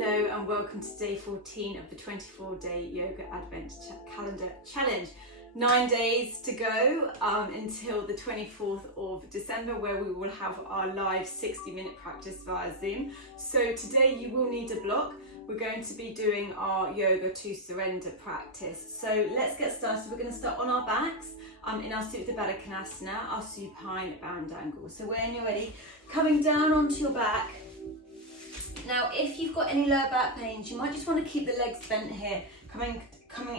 Hello and welcome to day 14 of the 24-day Yoga Advent Calendar Challenge. 9 days to go until the 24th of December, where we will have our live 60-minute practice via Zoom. So today you will need a block. We're going to be doing our yoga to surrender practice. So let's get started. We're going to start on our backs in our Supta Baddha Konasana, our supine bound angle. So when you're ready, coming down onto your back. Now, if you've got any lower back pains, you might just want to keep the legs bent here, coming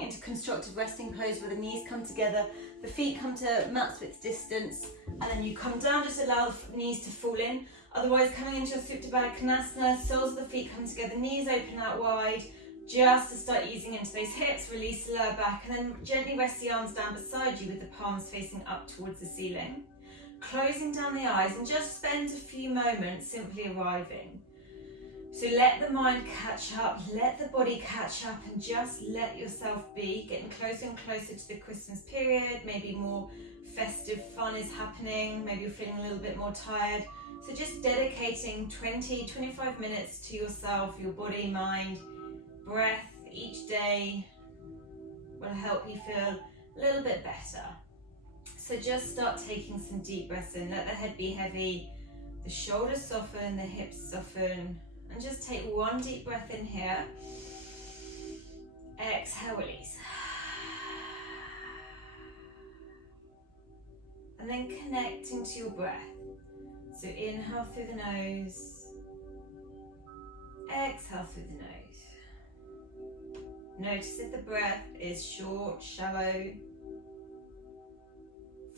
into constructive resting pose where the knees come together, the feet come to mat's width distance, and then you come down, just allow the knees to fall in. Otherwise, coming into your Supta Baddha Konasana, soles of the feet come together, knees open out wide, just to start easing into those hips, release the lower back, and then gently rest the arms down beside you with the palms facing up towards the ceiling. Closing down the eyes and just spend a few moments simply arriving. So let the mind catch up, let the body catch up, and just let yourself be, getting closer and closer to the Christmas period. Maybe more festive fun is happening, maybe you're feeling a little bit more tired. So just dedicating 20-25 minutes to yourself, your body, mind, breath each day will help you feel a little bit better. So just start taking some deep breaths in, let the head be heavy, the shoulders soften, the hips soften. And just take one deep breath in here. Exhale, release. And then connecting to your breath. So inhale through the nose. Exhale through the nose. Notice if the breath is short, shallow,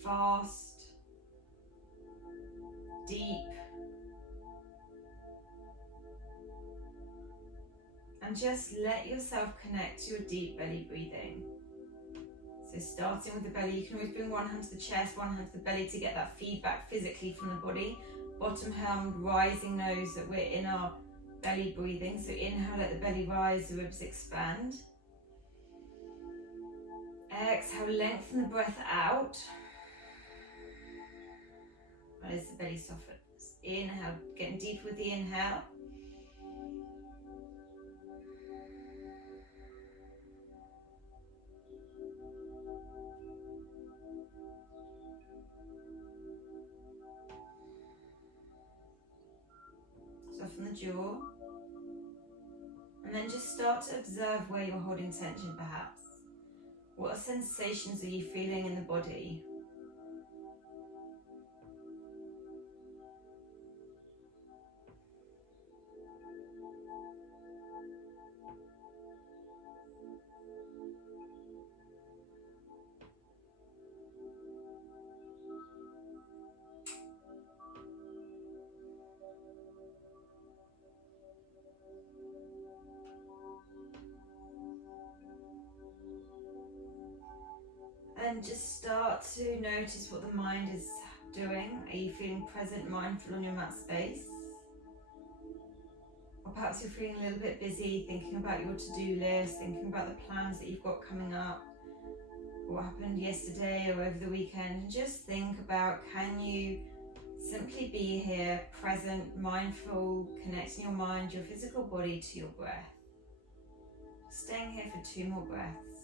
fast, deep. And just let yourself connect to your deep belly breathing. So starting with the belly, you can always bring one hand to the chest, one hand to the belly to get that feedback physically from the body. Bottom hand, rising nose, that we're in our belly breathing. So inhale, let the belly rise, the ribs expand. Exhale, lengthen the breath out. As the belly softens. Inhale, getting deep with the inhale. Soften the jaw, and then just start to observe where you're holding tension perhaps. What sensations are you feeling in the body? And just start to notice what the mind is doing. Are you feeling present, mindful on your mat space? Or perhaps you're feeling a little bit busy, thinking about your to-do list, thinking about the plans that you've got coming up, what happened yesterday or over the weekend. And just think about, can you simply be here, present, mindful, connecting your mind, your physical body to your breath. Staying here for 2 more breaths.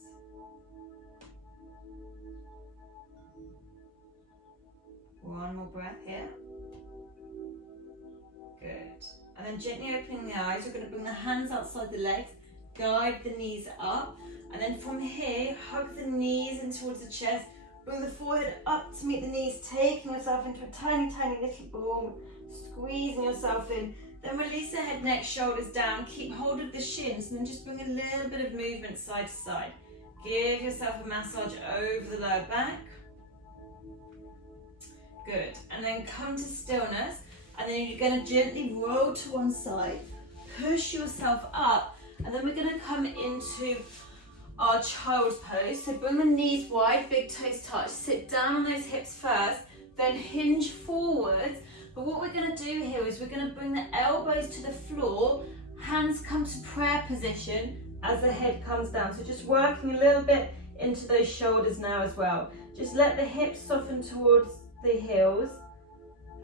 One more breath here. Good. And then gently opening the eyes, you're going to bring the hands outside the legs, guide the knees up, and then from here, hug the knees in towards the chest, bring the forehead up to meet the knees, taking yourself into a tiny, tiny little ball, squeezing yourself in. Then release the head, neck, shoulders down, keep hold of the shins, and then just bring a little bit of movement side to side. Give yourself a massage over the lower back. Good, and then come to stillness, and then you're going to gently roll to one side, push yourself up, and then we're going to come into our child's pose. So bring the knees wide, big toes touch, sit down on those hips first, then hinge forwards. But what we're going to do here is we're going to bring the elbows to the floor, hands come to prayer position as the head comes down. So just working a little bit into those shoulders now as well. Just let the hips soften towards the heels,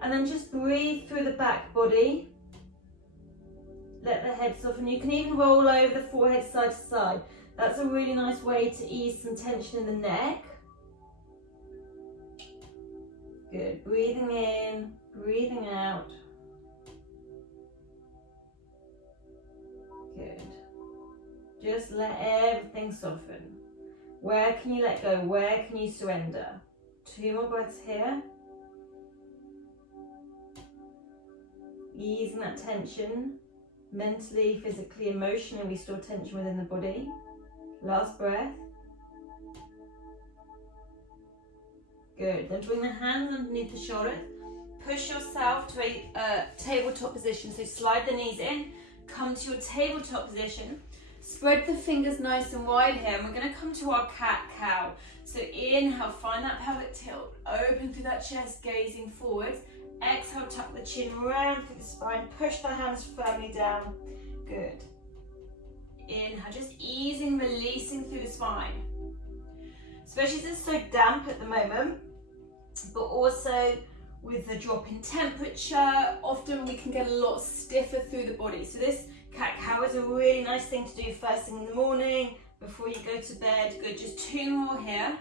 and then just breathe through the back body. let the head soften. You can even roll over the forehead side to side. That's a really nice way to ease some tension in the neck. Good, breathing in, breathing out. Good. Just let everything soften. Where can you let go? Where can you surrender? 2 more breaths here. Easing that tension, mentally, physically, emotionally, we store tension within the body. Last breath. Good, then bring the hands underneath the shoulders. Push yourself to a tabletop position, so slide the knees in, come to your tabletop position. Spread the fingers nice and wide here, and we're going to come to our cat-cow. So inhale, find that pelvic tilt, open through that chest, gazing forwards. Exhale, tuck the chin round through the spine, push the hands firmly down. Good. Inhale, just easing, releasing through the spine. Especially as it's so damp at the moment, but also with the drop in temperature, often we can get a lot stiffer through the body. So this cat-cow is a really nice thing to do first thing in the morning, before you go to bed. Good, just 2 more here.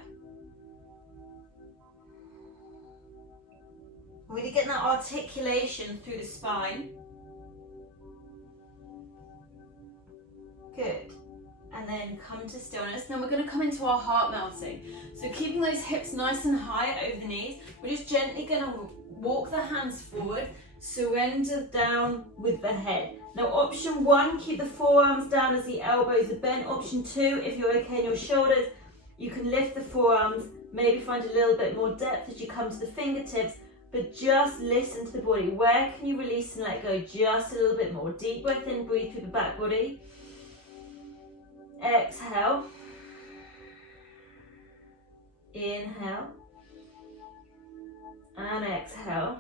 Really getting that articulation through the spine. Good. And then come to stillness. Now we're going to come into our heart melting. So keeping those hips nice and high over the knees, we're just gently going to walk the hands forward, surrender down with the head. Now option 1, keep the forearms down as the elbows are bent. Option 2, if you're okay in your shoulders, you can lift the forearms, maybe find a little bit more depth as you come to the fingertips, but just listen to the body. Where can you release and let go just a little bit more? Deep breath in, breathe through the back body. Exhale. Inhale. And exhale.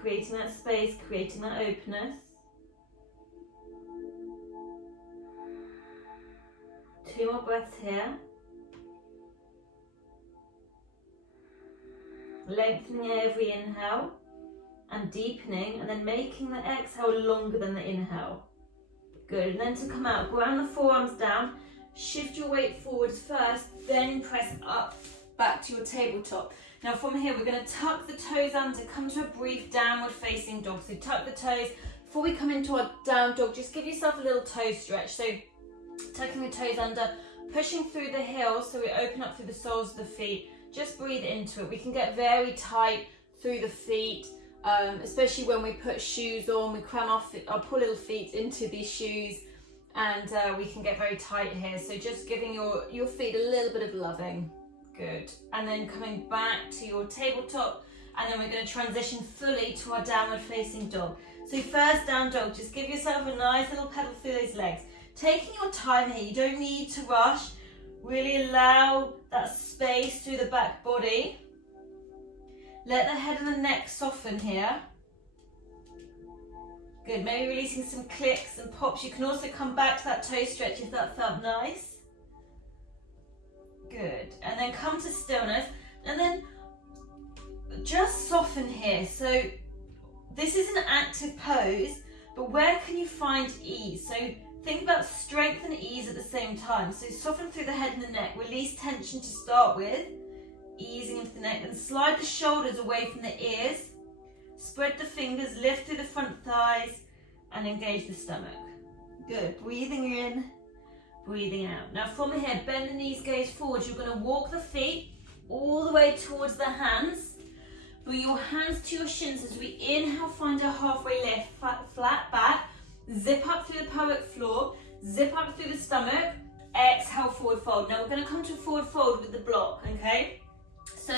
Creating that space, creating that openness. 2 more breaths here. Lengthening every inhale and deepening, and then making the exhale longer than the inhale. Good, and then to come out, ground the forearms down, shift your weight forwards first, then press up back to your tabletop. Now from here, we're going to tuck the toes under, come to a brief downward facing dog. So tuck the toes. Before we come into our down dog, just give yourself a little toe stretch. So tucking the toes under, pushing through the heels, so we open up through the soles of the feet. Just breathe into it. We can get very tight through the feet, especially when we put shoes on. We cram our poor little feet into these shoes, and we can get very tight here. So just giving your feet a little bit of loving. Good. And then coming back to your tabletop, and then we're going to transition fully to our downward facing dog. So first down dog, just give yourself a nice little pedal through those legs. Taking your time here, you don't need to rush. Really allow that space through the back body. Let the head and the neck soften here. Good, maybe releasing some clicks and pops. You can also come back to that toe stretch if that felt nice. Good, and then come to stillness, and then just soften here. So this is an active pose, but where can you find ease? So think about strength and ease at the same time. So soften through the head and the neck, release tension to start with, easing into the neck, and slide the shoulders away from the ears. Spread the fingers, lift through the front thighs, and engage the stomach. Good, breathing in, breathing out. Now from here, bend the knees, gaze forward. You're going to walk the feet all the way towards the hands. Bring your hands to your shins as we inhale, find a halfway lift, flat back. Zip up through the pelvic floor, zip up through the stomach, exhale, forward fold. Now we're going to come to a forward fold with the block, okay? So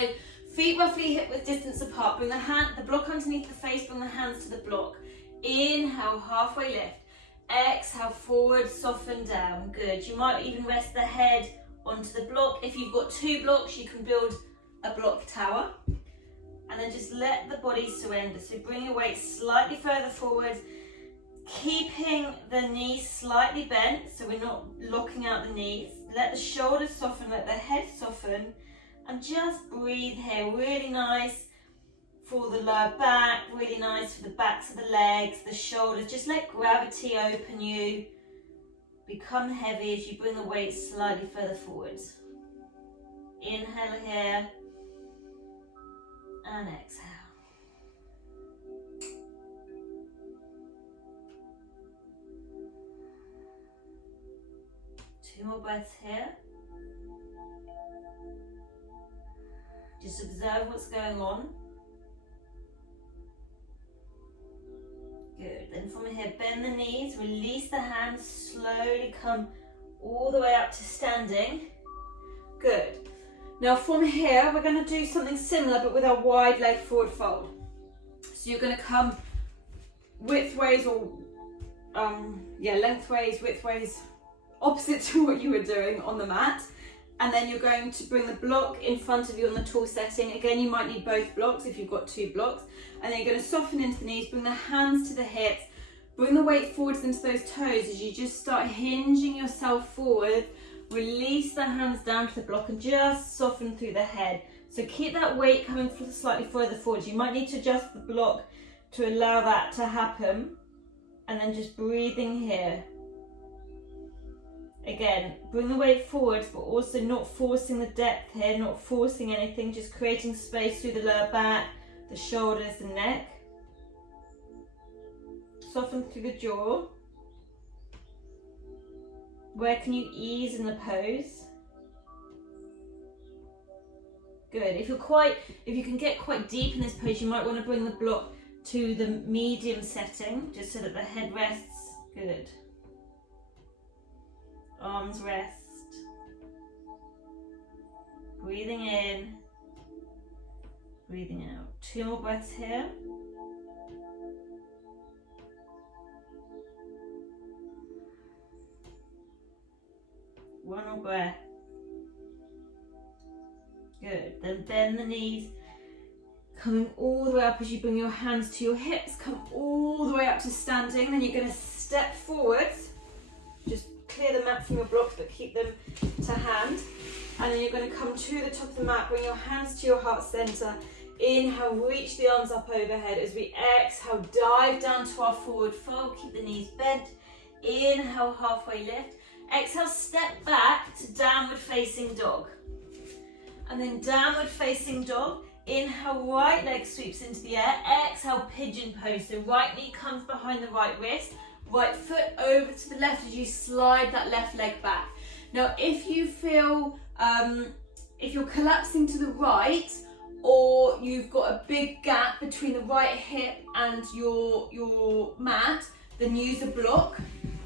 feet roughly hip width distance apart. Bring the block underneath the face, bring the hands to the block. Inhale, halfway lift. Exhale, forward, soften down. Good. You might even rest the head onto the block. If you've got 2 blocks, you can build a block tower. And then just let the body surrender. So bring your weight slightly further forward, keeping the knees slightly bent, so we're not locking out the knees. Let the shoulders soften, let the head soften, and just breathe here. Really nice for the lower back, really nice for the backs of the legs, the shoulders. Just let gravity open you. Become heavy as you bring the weight slightly further forwards. Inhale here and exhale. Two more breaths here. Just observe what's going on. Good. Then from here, bend the knees, release the hands, slowly come all the way up to standing. Good. Now from here, we're going to do something similar, but with our wide leg forward fold. So you're going to come widthways or, lengthways, widthways, opposite to what you were doing on the mat. And then you're going to bring the block in front of you on the tall setting. Again, you might need both blocks if you've got two blocks. And then you're going to soften into the knees, bring the hands to the hips, bring the weight forwards into those toes as you just start hinging yourself forward. Release the hands down to the block and just soften through the head. So keep that weight coming slightly further forward. You might need to adjust the block to allow that to happen. And then just breathing here. Again, bring the weight forwards, but also not forcing the depth here, not forcing anything, just creating space through the lower back, the shoulders, the neck. Soften through the jaw. Where can you ease in the pose? Good. If you can get quite deep in this pose, you might want to bring the block to the medium setting, just so that the head rests. Good. Arms rest. Breathing in, breathing out. Two more breaths here. One more breath. Good. Then bend the knees, coming all the way up as you bring your hands to your hips. Come all the way up to standing. Then you're going to step forwards. Just clear the mat from your blocks, but keep them to hand. And then you're going to come to the top of the mat, bring your hands to your heart center. Inhale, reach the arms up overhead. As we exhale, dive down to our forward fold. Keep the knees bent. Inhale, halfway lift. Exhale, step back to downward facing dog. And then downward facing dog. Inhale, right leg sweeps into the air. Exhale, pigeon pose. So right knee comes behind the right wrist. Right foot over to the left as you slide that left leg back. Now, if you feel, if you're collapsing to the right, or you've got a big gap between the right hip and your mat, then use a block.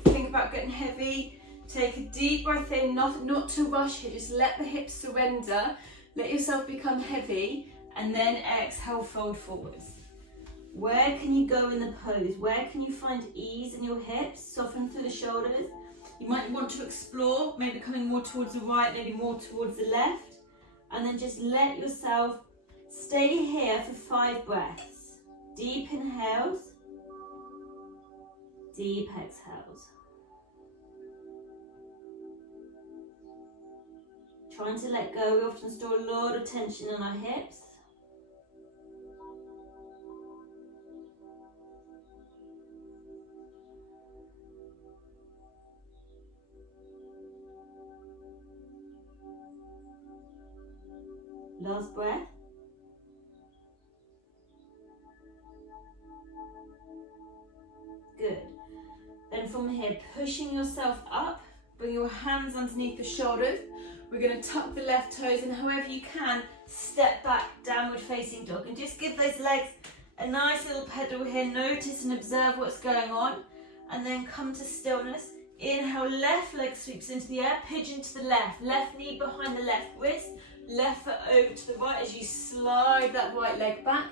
Think about getting heavy. Take a deep breath in, not to rush here, just let the hips surrender. Let yourself become heavy, and then exhale, fold forwards. Where can you go in the pose? Where can you find ease in your hips? Soften through the shoulders. You might want to explore, maybe coming more towards the right, maybe more towards the left. And then just let yourself stay here for 5 breaths. Deep inhales, deep exhales. Trying to let go, we often store a lot of tension in our hips. Last breath. Good. Then from here, pushing yourself up, bring your hands underneath the shoulders. We're going to tuck the left toes, and however you can, step back, downward facing dog, and just give those legs a nice little pedal here. Notice and observe what's going on, and then come to stillness. Inhale, left leg sweeps into the air, pigeon to the left knee behind the left wrist, left foot over to the right as you slide that right leg back.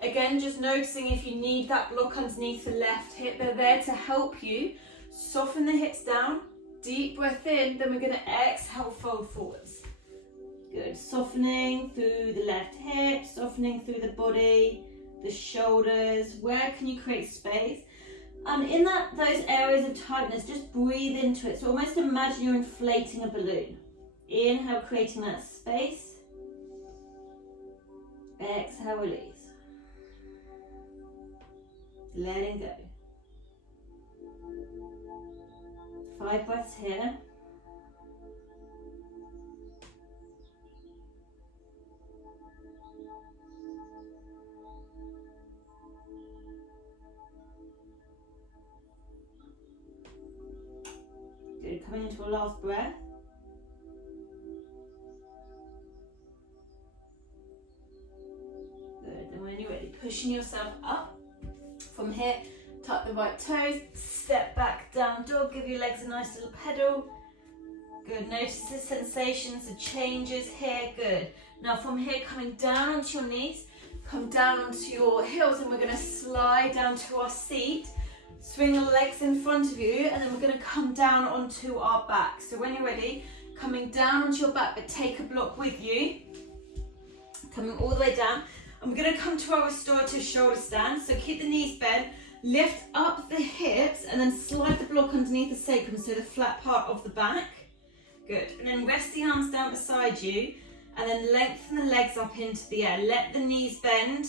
Again, just noticing if you need that block underneath the left hip, they're there to help you. Soften the hips down, deep breath in, then we're going to exhale, fold forwards. Good, softening through the left hip, softening through the body, the shoulders. Where can you create space? In those areas of tightness, just breathe into it. So almost imagine you're inflating a balloon. Inhale, creating that space. Exhale, release. letting go. 5 breaths here. Good, coming into a last breath. Good, and when you're ready, pushing yourself up. From here, tuck the right toes, step back, down dog, give your legs a nice little pedal. Good, notice the sensations, the changes here, good. Now from here, coming down onto your knees, come down onto your heels, and we're gonna slide down to our seat. Swing the legs in front of you, and then we're gonna come down onto our back. So when you're ready, coming down onto your back, but take a block with you. Coming all the way down. And we're gonna come to our restorative shoulder stand. So keep the knees bent, lift up the hips, and then slide the block underneath the sacrum, so the flat part of the back. Good, and then rest the arms down beside you, and then lengthen the legs up into the air. Let the knees bend,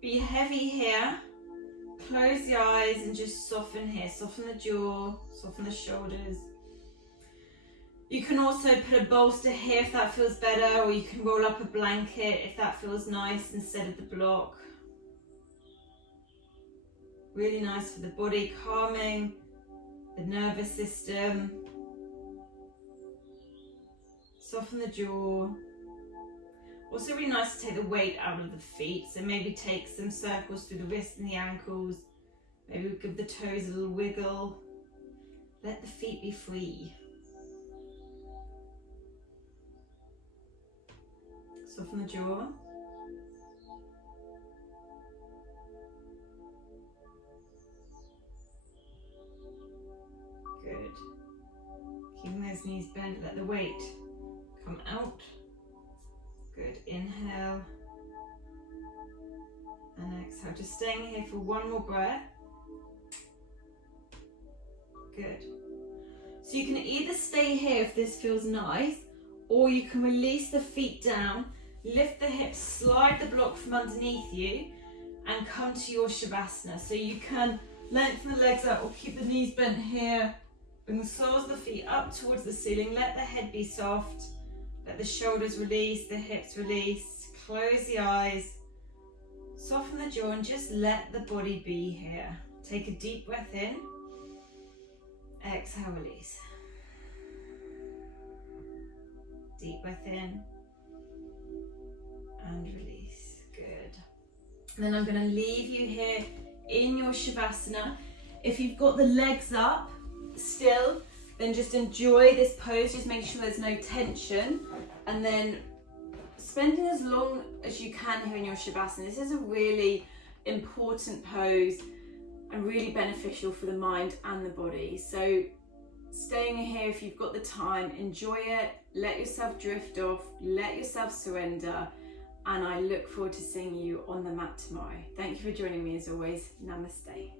be heavy here. Close the eyes and just soften here. Soften the jaw, soften the shoulders. You can also put a bolster here if that feels better, or you can roll up a blanket if that feels nice instead of the block. Really nice for the body, calming the nervous system. Soften the jaw. Also really nice to take the weight out of the feet, so maybe take some circles through the wrists and the ankles. Maybe we'll give the toes a little wiggle. Let the feet be free. Soften the jaw. Good. Keeping those knees bent, let the weight come out. Good, inhale and exhale. Just staying here for one more breath. Good. So you can either stay here if this feels nice, or you can release the feet down, lift the hips, slide the block from underneath you, and come to your Shavasana. So you can lengthen the legs up or keep the knees bent here. Bring the soles of the feet up towards the ceiling. Let the head be soft. Let the shoulders release, the hips release. Close the eyes. Soften the jaw and just let the body be here. Take a deep breath in. Exhale, release. Deep breath in and release. Good. And then I'm going to leave you here in your Shavasana. If you've got the legs up still, then just enjoy this pose. Just make sure there's no tension, and then spending as long as you can here in your Shavasana. This is a really important pose and really beneficial for the mind and the body. So staying here if you've got the time, enjoy it, let yourself drift off, let yourself surrender, and I look forward to seeing you on the mat tomorrow. Thank you for joining me as always. Namaste.